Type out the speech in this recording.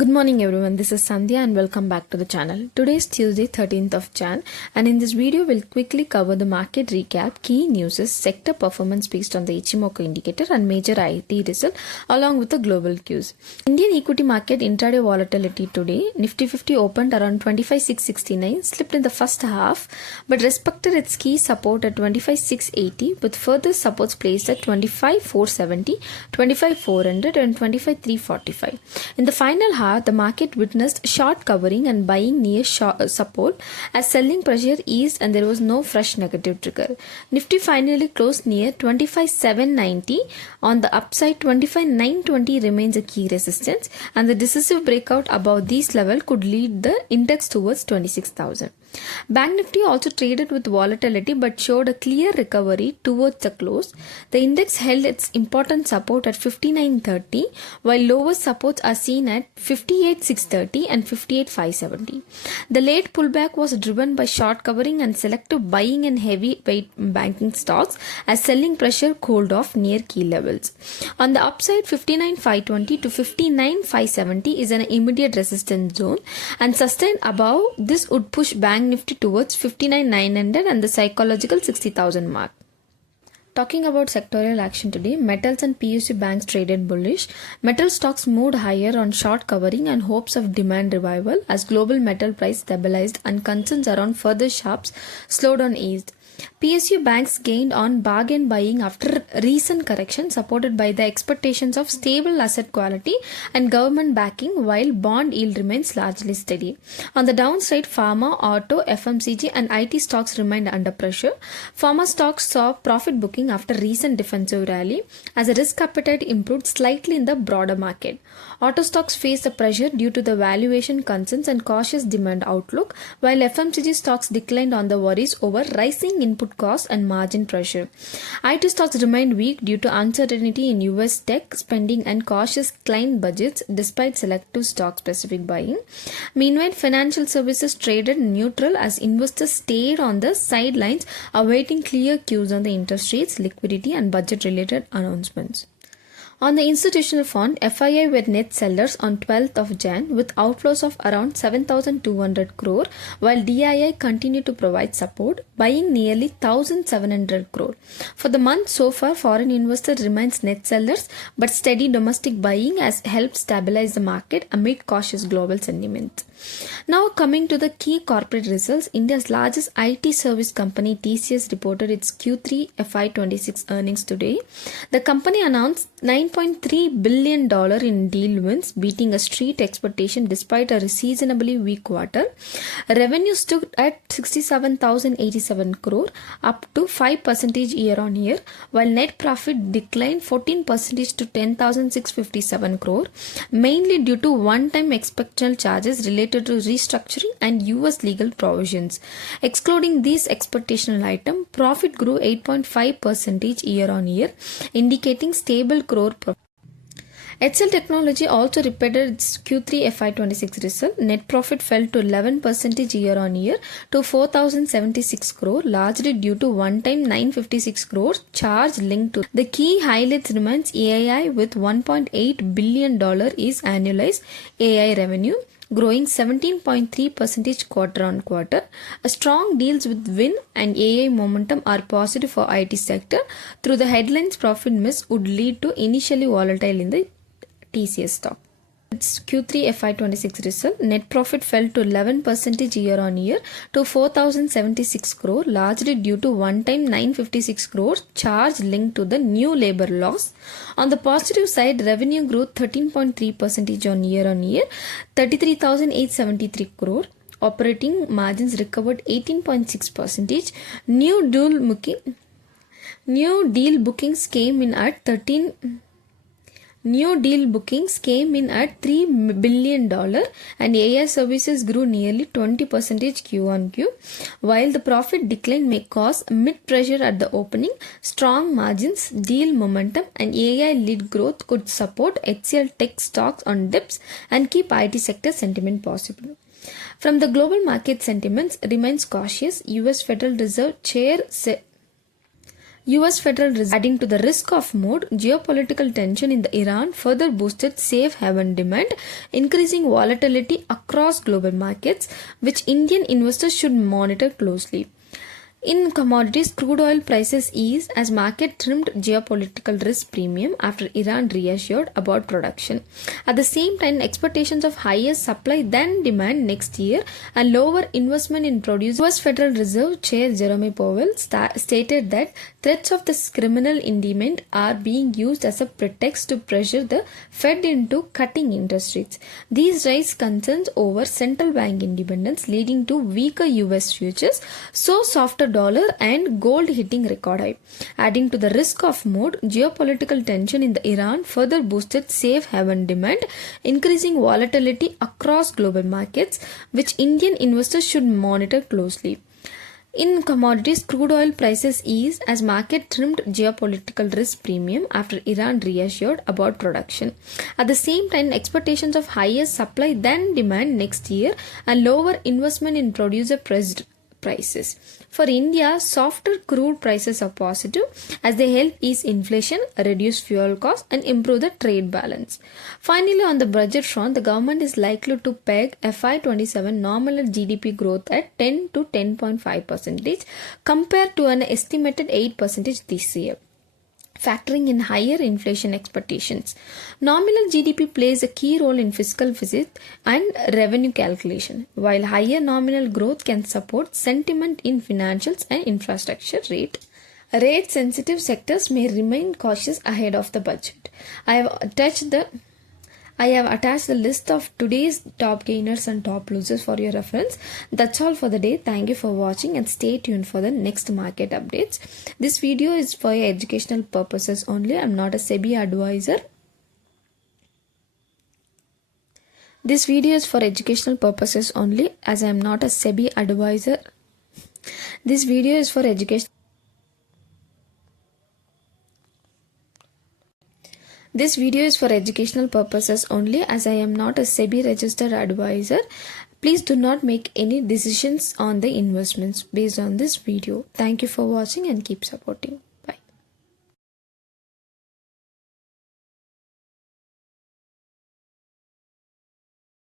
Good morning everyone, this is Sandhya and welcome back to the channel. Today is Tuesday 13th of Jan and in this video we'll quickly cover the market recap, key news, sector performance based on the Ichimoku indicator and major IT result along with the global cues. Indian equity market intraday volatility today, Nifty 50 opened around 25,669, slipped in the first half but respected its key support at 25,680 with further supports placed at 25,470, 25,400 and 25,345. In the final half, the market witnessed short covering and buying near support as selling pressure eased and there was no fresh negative trigger. Nifty finally closed near 25,790. On the upside, 25,920 remains a key resistance and the decisive breakout above this level could lead the index towards 26,000. Bank Nifty also traded with volatility but showed a clear recovery towards the close. The index held its important support at 59.30 while lower supports are seen at 58.630 and 58.570. The late pullback was driven by short covering and selective buying in heavyweight banking stocks as selling pressure cooled off near key levels. On the upside, 59.520 to 59.570 is an immediate resistance zone and sustained above this would push Bank Nifty towards 59,900 and the psychological 60,000 mark. Talking about sectorial action today, metals and PSU banks traded bullish. Metal stocks moved higher on short covering and hopes of demand revival as global metal price stabilized and concerns around further sharps slowed on eased. PSU banks gained on bargain buying after recent correction supported by the expectations of stable asset quality and government backing while bond yield remains largely steady. On the downside, pharma, auto, FMCG and IT stocks remained under pressure. Pharma stocks saw profit booking after recent defensive rally as the risk appetite improved slightly in the broader market. Auto stocks faced the pressure due to the valuation concerns and cautious demand outlook while FMCG stocks declined on the worries over rising input costs and margin pressure. IT stocks remained weak due to uncertainty in US tech spending and cautious client budgets despite selective stock-specific buying. Meanwhile, financial services traded neutral as investors stayed on the sidelines awaiting clear cues on the interest rates, liquidity and budget-related announcements. On the institutional front, FII were net sellers on 12th of Jan with outflows of around 7,200 crore while DII continued to provide support, buying nearly 1,700 crore. For the month so far, foreign investors remains net sellers but steady domestic buying has helped stabilize the market amid cautious global sentiment. Now coming to the key corporate results, India's largest IT service company TCS reported its Q3 FY26 earnings today. The company announced $9.3 billion in deal wins, beating a street expectation despite a seasonably weak quarter. Revenue stood at 67,087 crore, up to 5% year on year, while net profit declined 14% to 10,657 crore, mainly due to one-time exceptional charges related to restructuring and US legal provisions. Excluding these expectational items, profit grew 8.5% year on year, indicating stable crore profit. HCL Technology also reported its Q3 FY26 result. Net profit fell to 11% year on year to 4,076 crore, largely due to one-time 956 crore charge linked to. The key highlights remains AI with $1.8 billion is annualized AI revenue, growing 17.3% quarter on quarter. A strong deals with Win and AI momentum are positive for IT sector. Through the headlines, profit miss would lead to initially volatile in the TCS stock. Its Q3 FY26 result, net profit fell to 11% year on year to 4,076 crore, largely due to one-time 956 crore charge linked to the new labor laws. On the positive side, revenue grew 13.3% on year, 33,873 crore. Operating margins recovered 18.6%. New deal bookings came in at $3 billion and AI services grew nearly 20% Q on Q. While the profit decline may cause mid-pressure at the opening, strong margins, deal momentum and AI lead growth could support HCL Tech stocks on dips and keep IT sector sentiment possible. From the global market sentiments remains cautious. US Federal Reserve Chair US Federal Reserve adding to the risk of mode, geopolitical tension in the Iran further boosted safe haven demand, increasing volatility across global markets, which Indian investors should monitor closely. In commodities, crude oil prices eased as market trimmed geopolitical risk premium after Iran reassured about production. At the same time, expectations of higher supply than demand next year and lower investment in produce. US Federal Reserve Chair Jerome Powell stated that threats of this criminal indictment are being used as a pretext to pressure the Fed into cutting interest rates. These raise concerns over central bank independence, leading to weaker US futures, so softer dollar and gold hitting record high. Adding to the risk of mode, geopolitical tension in the Iran further boosted safe haven demand, increasing volatility across global markets, which Indian investors should monitor closely. In commodities, crude oil prices eased as market trimmed geopolitical risk premium after Iran reassured about production. At the same time, expectations of higher supply than demand next year and lower investment in producer prices. For India, softer crude prices are positive as they help ease inflation, reduce fuel costs, and improve the trade balance. Finally, on the budget front, the government is likely to peg FY27 nominal GDP growth at 10 to 10.5% compared to an estimated 8% this year, factoring in higher inflation expectations. Nominal GDP plays a key role in fiscal visit and revenue calculation, while higher nominal growth can support sentiment in financials and infrastructure. Rate sensitive sectors may remain cautious ahead of the budget. I have attached the list of today's top gainers and top losers for your reference. That's all for the day. Thank you for watching and stay tuned for the next market updates. This video is for your educational purposes only. I'm not a SEBI advisor. This video is for educational purposes only as I am not a SEBI advisor. This video is for education. This video is for educational purposes only as I am not a SEBI registered advisor. Please do not make any decisions on the investments based on this video. Thank you for watching and keep supporting.